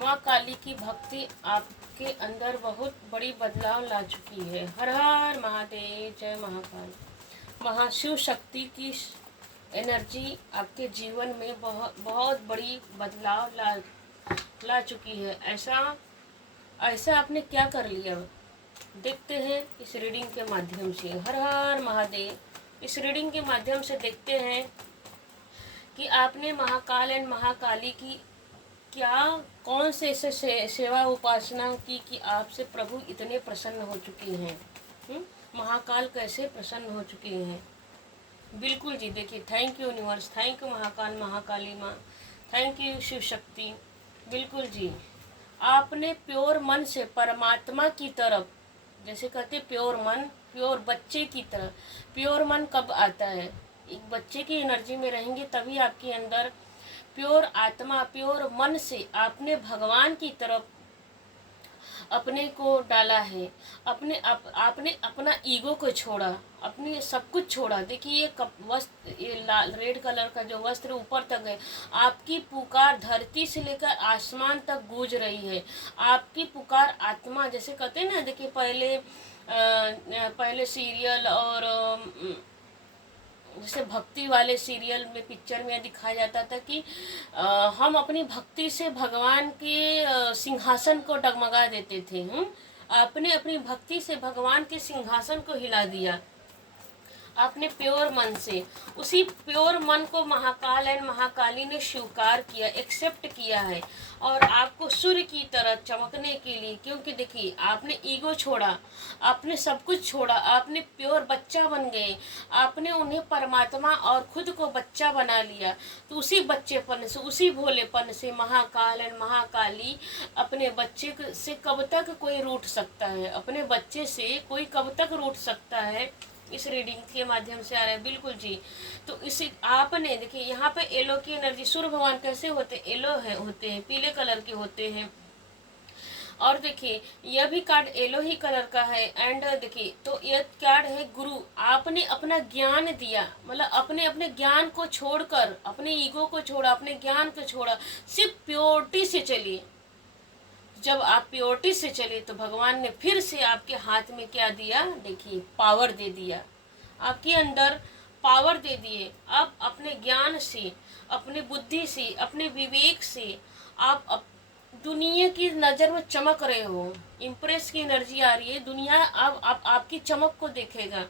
माँ काली की भक्ति आपके अंदर बहुत बड़ी बदलाव ला चुकी है। हर हर महादेव, जय महाकाल। महाशिव शक्ति की एनर्जी आपके जीवन में बहुत बहुत बड़ी बदलाव ला चुकी है। ऐसा आपने क्या कर लिया, देखते हैं इस रीडिंग के माध्यम से। हर हर महादेव। इस रीडिंग के माध्यम से देखते हैं कि आपने महाकाल एंड महाकाली की क्या कौन से ऐसे सेवा उपासना की कि आपसे प्रभु इतने प्रसन्न हो चुके हैं। महाकाल कैसे प्रसन्न हो चुके हैं। बिल्कुल जी, देखिए, thank you universe, thank you Mahakal Mahakali माँ, थैंक यू शिव शक्ति। बिल्कुल जी, आपने प्योर मन से परमात्मा की तरफ, जैसे कहते प्योर मन, प्योर बच्चे की तरफ। प्योर मन कब आता है, एक बच्चे की एनर्जी में रहेंगे तभी आपके अंदर प्योर आत्मा, प्योर मन से आपने भगवान की तरफ अपने को डाला है। आपने अपना ईगो को छोड़ा, अपने सब कुछ छोड़ा। देखिए ये वस्त्र, ये लाल रेड कलर का जो वस्त्र ऊपर तक है, आपकी पुकार धरती से लेकर आसमान तक गूंज रही है। आपकी पुकार आत्मा, जैसे कहते हैं ना, देखिए पहले सीरियल और जैसे भक्ति वाले सीरियल में, पिक्चर में दिखाया जाता था कि हम अपनी भक्ति से भगवान के सिंहासन को डगमगा देते थे। आपने अपनी भक्ति से भगवान के सिंहासन को हिला दिया। आपने प्योर मन से, उसी प्योर मन को महाकाल एंड महाकाली ने स्वीकार किया, एक्सेप्ट किया है और आपको सूर्य की तरह चमकने के लिए। क्योंकि देखिए आपने ईगो छोड़ा, आपने सब कुछ छोड़ा, आपने प्योर बच्चा बन गए। आपने उन्हें परमात्मा और खुद को बच्चा बना लिया। तो उसी बच्चेपन से, उसी भोलेपन से महाकाल एंड महाकाली अपने बच्चे से कब तक कोई रूठ सकता है, अपने बच्चे से कोई कब तक रूठ सकता है। इस रीडिंग के माध्यम से आ रहा है। बिल्कुल जी, तो इसी आपने देखिए यहाँ पे येलो की एनर्जी, सूर्य भगवान कैसे होते, येलो होते हैं, पीले कलर के होते हैं। और देखिए यह भी कार्ड येलो ही कलर का है। एंड देखिए तो यह कार्ड है गुरु। आपने अपना ज्ञान दिया, मतलब अपने ज्ञान को छोड़कर, अपने ईगो को छोड़ा, अपने ज्ञान को छोड़ा, सिर्फ प्योरिटी से चलिए। जब आप प्योरिटी से चले तो भगवान ने फिर से आपके हाथ में क्या दिया, देखिए पावर दे दिया, आपके अंदर पावर दे दिए। अब अपने ज्ञान से, अपने बुद्धि से, अपने विवेक से आप दुनिया की नज़र में चमक रहे हो। इम्प्रेस की एनर्जी आ रही है। दुनिया अब आपकी चमक को देखेगा।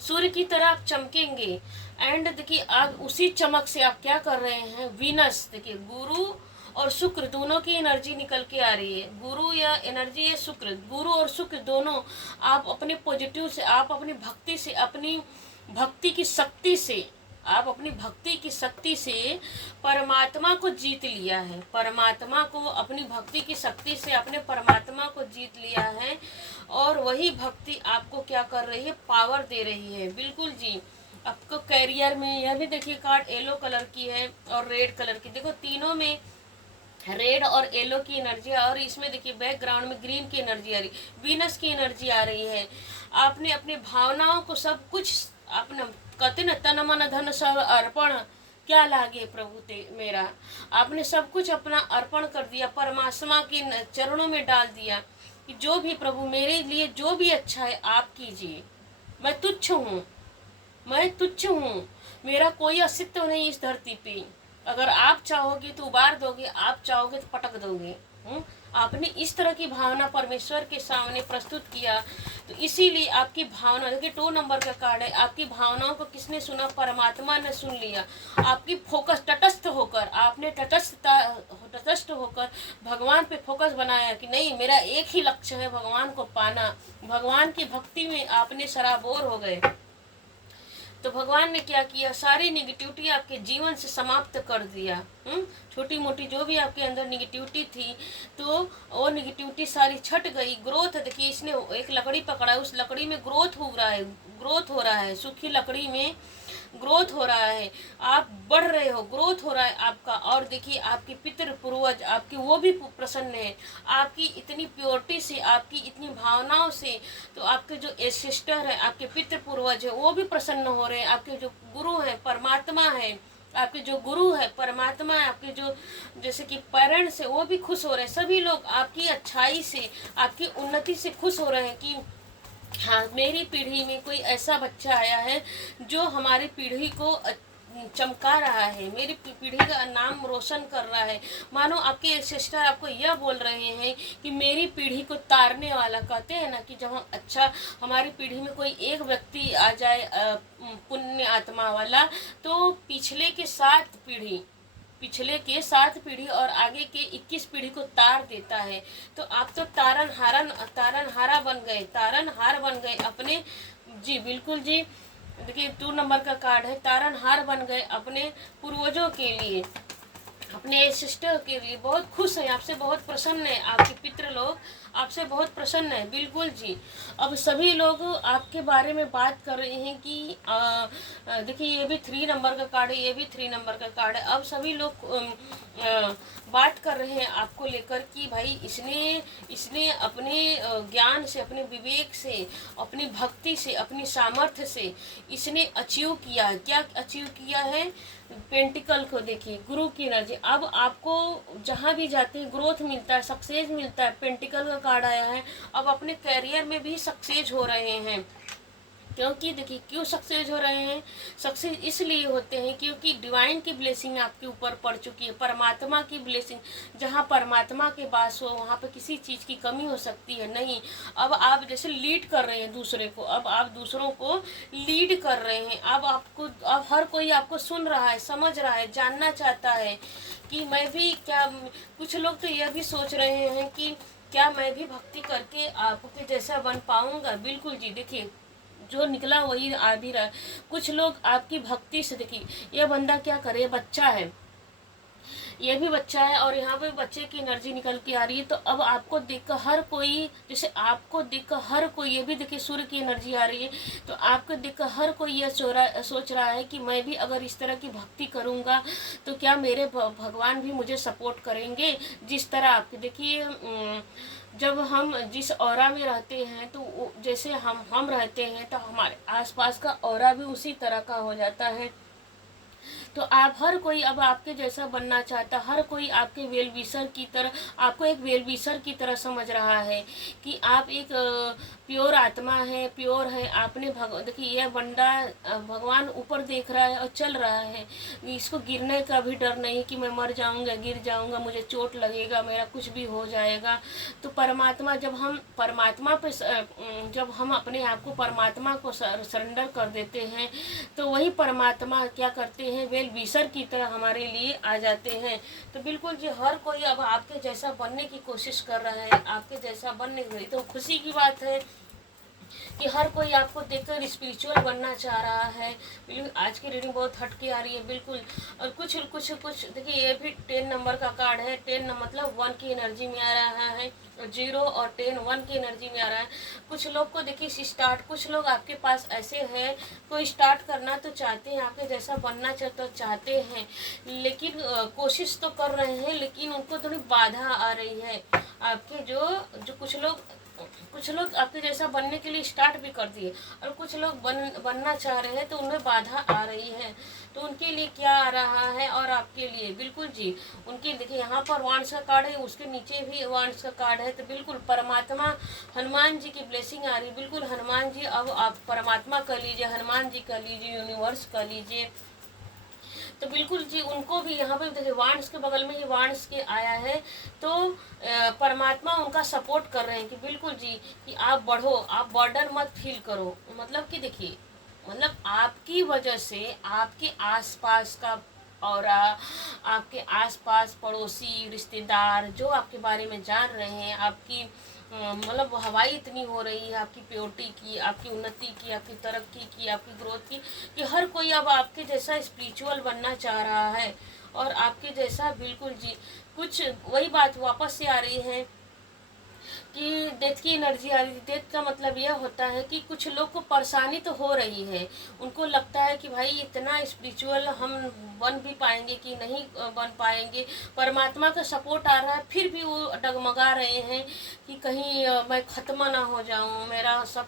सूर्य की तरह आप चमकेंगे। एंड देखिए आप उसी चमक से आप क्या कर रहे हैं, वीनस, देखिए गुरु और शुक्र दोनों की एनर्जी निकल के आ रही है। गुरु या एनर्जी है शुक्र, गुरु और शुक्र दोनों आप अपने पॉजिटिव से, आप अपनी भक्ति से, अपनी भक्ति की शक्ति से, आप अपनी भक्ति की शक्ति से परमात्मा को जीत लिया है। परमात्मा को, अपनी भक्ति की शक्ति से अपने परमात्मा को जीत लिया है। और वही भक्ति आपको क्या कर रही है, पावर दे रही है। बिल्कुल जी, आपको कैरियर में, यह भी देखिए कार्ड येलो कलर की है और रेड कलर की। देखो तीनों में रेड और येलो की एनर्जी, और इसमें देखिए बैकग्राउंड में ग्रीन की एनर्जी आ रही, वीनस की एनर्जी आ रही है। आपने अपनी भावनाओं को सब कुछ अपना, कहते ना, तन मन धन सब अर्पण क्या लागे प्रभु ते मेरा। आपने सब कुछ अपना अर्पण कर दिया, परमात्मा के चरणों में डाल दिया कि जो भी प्रभु मेरे लिए जो भी अच्छा है आप कीजिए। मैं तुच्छ हूँ, मैं तुच्छ हूँ, मेरा कोई अस्तित्व नहीं इस धरती पे। अगर आप चाहोगे तो उबार दोगे, आप चाहोगे तो पटक दोगे। आपने इस तरह की भावना परमेश्वर के सामने प्रस्तुत किया। तो इसीलिए आपकी भावना, देखिए 2 नंबर का कार्ड है, आपकी भावनाओं को किसने सुना, परमात्मा ने सुन लिया। आपकी फोकस तटस्थ होकर, आपने तटस्थ होकर भगवान पे फोकस बनाया कि नहीं, मेरा एक ही लक्ष्य है, भगवान को पाना। भगवान की भक्ति में आपने सराबोर हो गए। तो भगवान ने क्या किया, सारी निगेटिविटी आपके जीवन से समाप्त कर दिया। छोटी मोटी जो भी आपके अंदर निगेटिविटी थी, तो वो निगेटिविटी सारी छट गई। ग्रोथ, देखिए इसने एक लकड़ी पकड़ा, उस लकड़ी में ग्रोथ हो रहा है, ग्रोथ हो रहा है, सूखी लकड़ी में ग्रोथ हो रहा है। आप बढ़ रहे हो, ग्रोथ हो रहा है आपका। और देखिए आपके पितृ पूर्वज आपके वो भी प्रसन्न है आपकी इतनी प्योरिटी से, आपकी इतनी भावनाओं से। तो आपके जो एंसेस्टर है, आपके पितृ पूर्वज है, वो भी प्रसन्न हो रहे हैं। आपके जो गुरु हैं, परमात्मा है, आपके जो गुरु है, परमात्मा, आपके जो जैसे कि पेरेंट्स है, वो भी खुश हो रहे हैं। सभी लोग आपकी अच्छाई से, आपकी उन्नति से खुश हो रहे हैं कि हाँ, मेरी पीढ़ी में कोई ऐसा बच्चा आया है जो हमारी पीढ़ी को चमका रहा है, मेरी पीढ़ी का नाम रोशन कर रहा है। मानो आपके सिस्टर आपको यह बोल रहे हैं कि मेरी पीढ़ी को तारने वाला, कहते हैं ना कि जब हम अच्छा, हमारी पीढ़ी में कोई एक व्यक्ति आ जाए पुण्य आत्मा वाला, तो पिछले के 7 पीढ़ी और आगे के 21 पीढ़ी को तार देता है। तो आप तो तारनहार बन गए अपने। जी बिल्कुल जी, देखिए 2 नंबर का कार्ड है, तारनहार बन गए अपने पूर्वजों के लिए, अपने सिस्टर के लिए। बहुत खुश हैं, आपसे बहुत प्रसन्न है, आपके पितृ लोग आपसे बहुत प्रसन्न है। बिल्कुल जी। अब सभी लोग आपके बारे में बात कर रहे हैं कि देखिए ये भी 3 नंबर का कार्ड है, ये भी 3 नंबर का कार्ड है। अब सभी लोग बात कर रहे हैं आपको लेकर कि भाई इसने अपने ज्ञान से, अपने विवेक से, अपनी भक्ति से, अपनी सामर्थ्य से इसने अचीव किया है। क्या अचीव किया है? पेंटिकल को देखिए, गुरु की एनर्जी। अब आपको जहाँ भी जाते हैं ग्रोथ मिलता है, सक्सेस मिलता है। पेंटिकल का कार्ड आया है, अब अपने करियर में भी सक्सेस हो रहे हैं। क्योंकि देखिए क्यों सक्सेस हो रहे हैं? सक्सेस इसलिए होते हैं क्योंकि डिवाइन की ब्लेसिंग आपके ऊपर पड़ चुकी है, परमात्मा की ब्लेसिंग। जहाँ परमात्मा के पास हो वहाँ पे किसी चीज़ की कमी हो सकती है नहीं। अब आप जैसे लीड कर रहे हैं दूसरे को, अब आप दूसरों को लीड कर रहे हैं। अब हर कोई आपको सुन रहा है, समझ रहा है, जानना चाहता है कि मैं भी क्या। कुछ लोग तो यह भी सोच रहे हैं कि क्या मैं भी भक्ति करके आपके जैसा बन पाऊंगा। बिल्कुल जी, देखिए जो निकला वही आ भी रहा है। कुछ लोग आपकी भक्ति से, देखिए यह बंदा क्या करे, बच्चा है, ये भी बच्चा है और यहाँ पे बच्चे की एनर्जी निकल के आ रही है। तो अब आपको देखकर हर कोई, जैसे आपको देखकर हर कोई, ये भी देखिए सूर्य की एनर्जी आ रही है, तो आपको देखकर हर कोई यह सोच रहा है कि मैं भी अगर इस तरह की भक्ति करूँगा तो क्या मेरे भगवान भी मुझे सपोर्ट करेंगे। जिस तरह आपके देखिए जब हम जिस ऑरा में रहते हैं तो जैसे हम रहते हैं तो हमारे आसपास का ऑरा भी उसी तरह का हो जाता है। तो आप हर कोई अब आपके जैसा बनना चाहता, हर कोई आपके वेल विशर की तरह, आपको एक वेल विशर की तरह समझ रहा है कि आप एक प्योर आत्मा है, प्योर है। आपने देखिए यह बंदा भगवान ऊपर देख रहा है और चल रहा है, इसको गिरने का भी डर नहीं कि मैं मर जाऊंगा, गिर जाऊंगा, मुझे चोट लगेगा, मेरा कुछ भी हो जाएगा। तो परमात्मा, जब हम अपने आप को परमात्मा को सरेंडर कर देते हैं तो वही परमात्मा क्या करते हैं, वेल विशर की तरह हमारे लिए आ जाते हैं। तो बिल्कुल जी, हर कोई अब आपके जैसा बनने की कोशिश कर रहा है, आपके जैसा बनने की। तो खुशी की बात है कि हर कोई आपको देखकर स्पिरिचुअल बनना चाह रहा है। बिल्कुल आज की रीडिंग बहुत हट के आ रही है बिल्कुल। और कुछ देखिए ये भी 10 नंबर का कार्ड है। 10 मतलब 1 की एनर्जी में आ रहा है, 0 और 10 1 की एनर्जी में आ रहा है। कुछ लोग को देखिए स्टार्ट, कुछ लोग आपके पास ऐसे हैं कोई स्टार्ट करना तो चाहते हैं, आपके जैसा बनना चाहते हैं, लेकिन कोशिश तो कर रहे हैं, लेकिन उनको थोड़ी बाधा आ रही है। आपके जो कुछ लोग आपके जैसा बनने के लिए स्टार्ट भी कर दिए और कुछ लोग बनना चाह रहे हैं तो उनमें बाधा आ रही है। तो उनके लिए क्या आ रहा है और आपके लिए बिल्कुल जी, उनके देखिए यहाँ पर वांड्स का कार्ड है, उसके नीचे भी वांड्स का कार्ड है। तो बिल्कुल परमात्मा हनुमान जी की ब्लेसिंग आ रही है। बिल्कुल हनुमान जी, अब आप परमात्मा कर लीजिए, हनुमान जी कर लीजिए, यूनिवर्स कर लीजिए। तो बिल्कुल जी उनको भी यहाँ पे देखिए वांड्स के बगल में ही वांड्स के आया है। तो परमात्मा उनका सपोर्ट कर रहे हैं कि बिल्कुल जी कि आप बढ़ो, आप बर्डन मत फील करो। मतलब कि देखिए, मतलब आपकी वजह से आपके आसपास का औरा, आपके आसपास पड़ोसी रिश्तेदार जो आपके बारे में जान रहे हैं, आपकी मतलब हवाई इतनी हो रही है आपकी प्योरिटी की, आपकी उन्नति की, आपकी तरक्की की, आपकी ग्रोथ की, कि हर कोई अब आपके जैसा स्पिरिचुअल बनना चाह रहा है और आपके जैसा बिल्कुल जी। कुछ वही बात वापस से आ रही है कि डेथ की एनर्जी आ रही थी। डेथ का मतलब यह होता है कि कुछ लोग को परेशानी तो हो रही है, उनको लगता है कि भाई इतना स्पिरिचुअल हम बन भी पाएंगे कि नहीं बन पाएंगे, परमात्मा का सपोर्ट आ रहा है फिर भी वो डगमगा रहे हैं कि कहीं मैं ख़त्म ना हो जाऊं, मेरा सब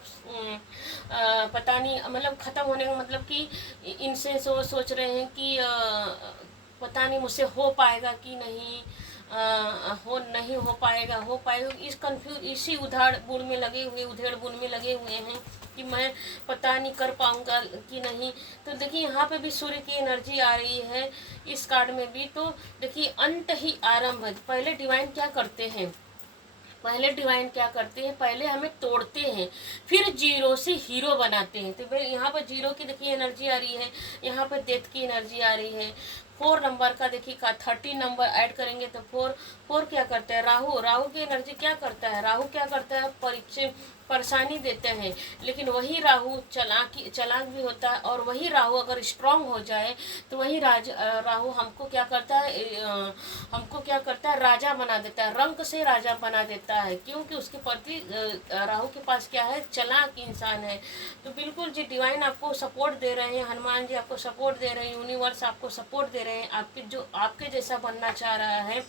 पता नहीं, मतलब ख़त्म होने का मतलब कि इनसे सोच रहे हैं कि पता नहीं मुझसे हो पाएगा कि नहीं, हो नहीं हो पाएगा, इस कंफ्यूज इसी उधार बुन में लगे हुए उधेड़ बुन में लगे हुए हैं कि मैं पता नहीं कर पाऊंगा कि नहीं। तो देखिए यहाँ पे भी सूर्य की एनर्जी आ रही है इस कार्ड में भी। तो देखिए अंत ही आरंभ है। पहले डिवाइन क्या करते हैं, पहले हमें तोड़ते हैं, फिर जीरो से हीरो बनाते हैं। तो भाई यहाँ पर जीरो की देखिए एनर्जी आ रही है, यहाँ पर डेथ की एनर्जी आ रही है। 4 नंबर का देखिए का 30 नंबर ऐड करेंगे तो 4 क्या करता है, राहु की एनर्जी क्या करता है, राहु क्या करता है, परेशानी देते हैं। लेकिन वही राहु चलाक भी होता है, और वही राहु अगर स्ट्रांग हो जाए तो वही राहु हमको क्या करता है, राजा बना देता है, रंक से राजा बना देता है, क्योंकि उसके प्रति राहु के पास क्या है, चालाक इंसान है। तो बिल्कुल जी डिवाइन आपको सपोर्ट दे रहे हैं, हनुमान जी आपको सपोर्ट दे रहे हैं, यूनिवर्स आपको सपोर्ट दे रहे हैं, आपके जैसा बनना चाह रहा है।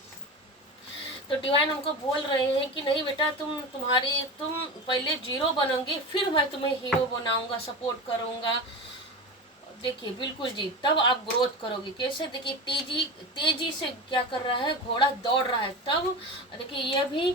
तो डिवाइन उनको बोल रहे हैं कि नहीं बेटा, तुम पहले जीरो बनोगे, फिर मैं तुम्हें हीरो बनाऊंगा, सपोर्ट करूंगा। देखिए बिल्कुल जी, तब आप ग्रोथ करोगे। कैसे, देखिए तेजी से क्या कर रहा है, घोड़ा दौड़ रहा है। तब देखिए यह भी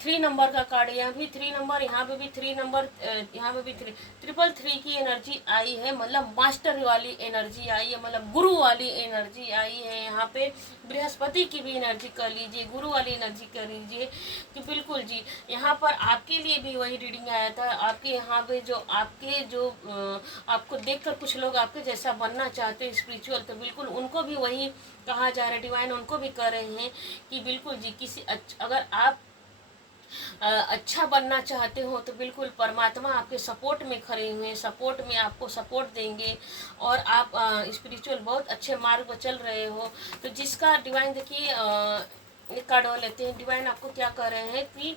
3 नंबर का कार्ड, यहाँ भी 3 नंबर, यहाँ पे भी 3 नंबर, यहाँ पे भी 333 की एनर्जी आई है, मतलब मास्टर वाली एनर्जी आई है, मतलब गुरु वाली एनर्जी आई है। यहाँ पे बृहस्पति की भी एनर्जी कर लीजिए, गुरु वाली एनर्जी कर लीजिए। कि बिल्कुल जी यहाँ पर आपके लिए भी वही रीडिंग आया था। आपके यहाँ पे आपको देखकर कुछ लोग आपके जैसा बनना चाहते हैं स्पिरिचुअल, तो बिल्कुल उनको भी वही कहा जा रहा है, डिवाइन उनको भी कह रहे हैं कि बिल्कुल जी अगर आप अच्छा बनना चाहते हो तो बिल्कुल परमात्मा आपके सपोर्ट में खड़े हुए हैं, सपोर्ट में आपको सपोर्ट देंगे, और आप स्पिरिचुअल बहुत अच्छे मार्ग पर चल रहे हो। तो जिसका डिवाइन देखिए एक कार्ड और लेते हैं। डिवाइन आपको क्या कह रहे हैं कि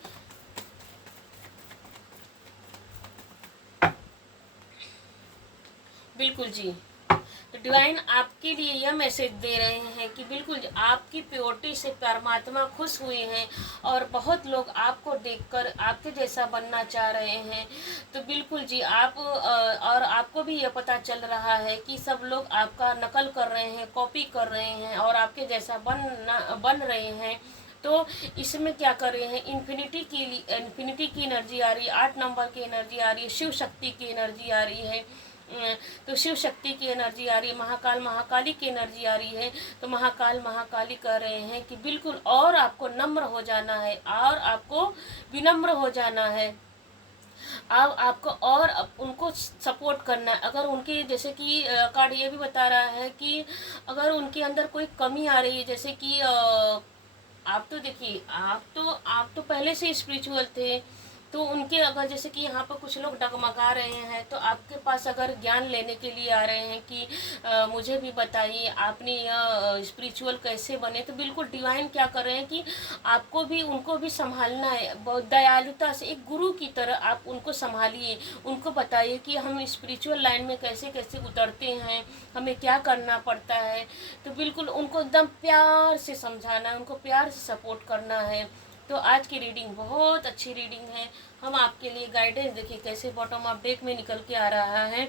बिल्कुल जी, तो डिवाइन आपके लिए यह मैसेज दे रहे हैं कि बिल्कुल आपकी प्योरिटी से परमात्मा खुश हुए हैं, और बहुत लोग आपको देखकर आपके जैसा बनना चाह रहे हैं। तो बिल्कुल जी और आपको भी यह पता चल रहा है कि सब लोग आपका नकल कर रहे हैं, कॉपी कर रहे हैं, और आपके जैसा बन रहे हैं। तो इसमें क्या कर रहे हैं, इन्फिनिटी की एनर्जी आ रही है, 8 नंबर की एनर्जी आ रही है, शिव शक्ति की एनर्जी आ रही है। तो शिव शक्ति की एनर्जी आ रही है, महाकाली की एनर्जी आ रही है। तो महाकाली कह रहे हैं कि बिल्कुल और आपको नम्र हो जाना है, और आपको विनम्र हो जाना है। अब आपको और उनको सपोर्ट करना है। अगर उनकी, जैसे कि कार्ड ये भी बता रहा है कि अगर उनके अंदर कोई कमी आ रही है, जैसे कि आप तो देखिए आप तो पहले से स्पिरिचुअल थे, तो उनके अगर जैसे कि यहाँ पर कुछ लोग डगमगा रहे हैं, तो आपके पास अगर ज्ञान लेने के लिए आ रहे हैं कि मुझे भी बताइए आपने यह स्पिरिचुअल कैसे बने, तो बिल्कुल डिवाइन क्या कर रहे हैं कि आपको भी उनको भी संभालना है, बहुत दयालुता से एक गुरु की तरह आप उनको संभालिए, उनको बताइए कि हम स्पिरिचुअल लाइन में कैसे कैसे उतरते हैं, हमें क्या करना पड़ता है। तो बिल्कुल उनको एकदम प्यार से समझाना है, उनको प्यार से सपोर्ट करना है। तो आज की रीडिंग बहुत अच्छी रीडिंग है। हम आपके लिए गाइडेंस देखिए कैसे बॉटम ऑफ डेक में निकल के आ रहा है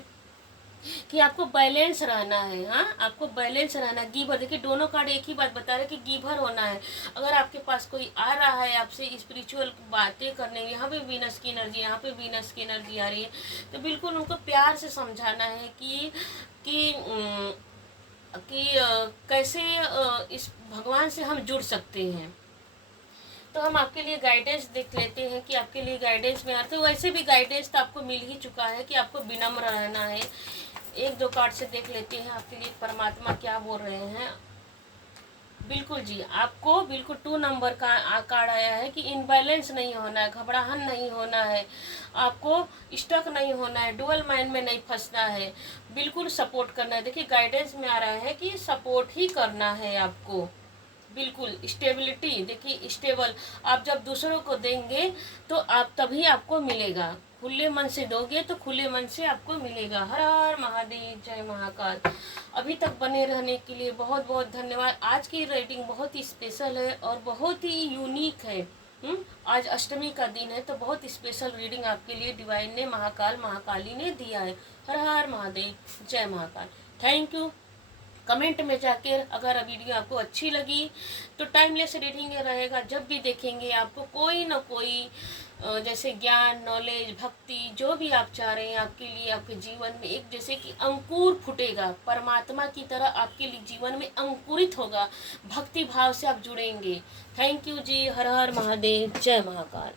कि आपको बैलेंस रहना है। हाँ, आपको बैलेंस रहना है। गिवर, देखिए दोनों कार्ड एक ही बात बता रहे हैं कि गिवर होना है। अगर आपके पास कोई आ रहा है आपसे स्पिरिचुअल बातें करने, यहाँ पे वीनस की एनर्जी, यहाँ पे वीनस की एनर्जी आ रही है, तो बिल्कुल उनको प्यार से समझाना है कि कैसे इस भगवान से हम जुड़ सकते हैं। तो हम आपके लिए गाइडेंस देख लेते हैं कि आपके लिए गाइडेंस में आते, तो वैसे भी गाइडेंस तो आपको मिल ही चुका है कि आपको विनम्र रहना है। एक दो कार्ड से देख लेते हैं आपके लिए परमात्मा क्या बोल रहे हैं। बिल्कुल जी, आपको बिल्कुल 2 नंबर का कार्ड आया है कि इनबैलेंस नहीं होना है, घबराहट नहीं होना है, आपको स्टक नहीं होना है, डुअल माइंड में नहीं फंसना है, बिल्कुल सपोर्ट करना है। देखिए गाइडेंस में आ रहा है कि सपोर्ट ही करना है आपको, बिल्कुल स्टेबिलिटी, देखिए स्टेबल आप जब दूसरों को देंगे तो आप तभी आपको मिलेगा। खुले मन से दोगे तो खुले मन से आपको मिलेगा। हर हर महादेव, जय महाकाल। अभी तक बने रहने के लिए बहुत बहुत धन्यवाद। आज की रेटिंग बहुत ही स्पेशल है और बहुत ही यूनिक है। आज अष्टमी का दिन है तो बहुत स्पेशल रीडिंग आपके लिए डिवाइन ने, महाकाल महाकाली ने दिया है। हर हर महादेव, जय महाकाल। Thank you. कमेंट में जाके अगर वीडियो आपको अच्छी लगी तो टाइमलेस रीडिंग रहेगा, जब भी देखेंगे आपको कोई ना कोई जैसे ज्ञान, नॉलेज, भक्ति जो भी आप चाह रहे हैं आपके लिए, आपके जीवन में एक जैसे कि अंकुर फूटेगा, परमात्मा की तरह आपके लिए जीवन में अंकुरित होगा। भक्ति भाव से आप जुड़ेंगे। थैंक यू जी। हर हर महादेव, जय महाकाल।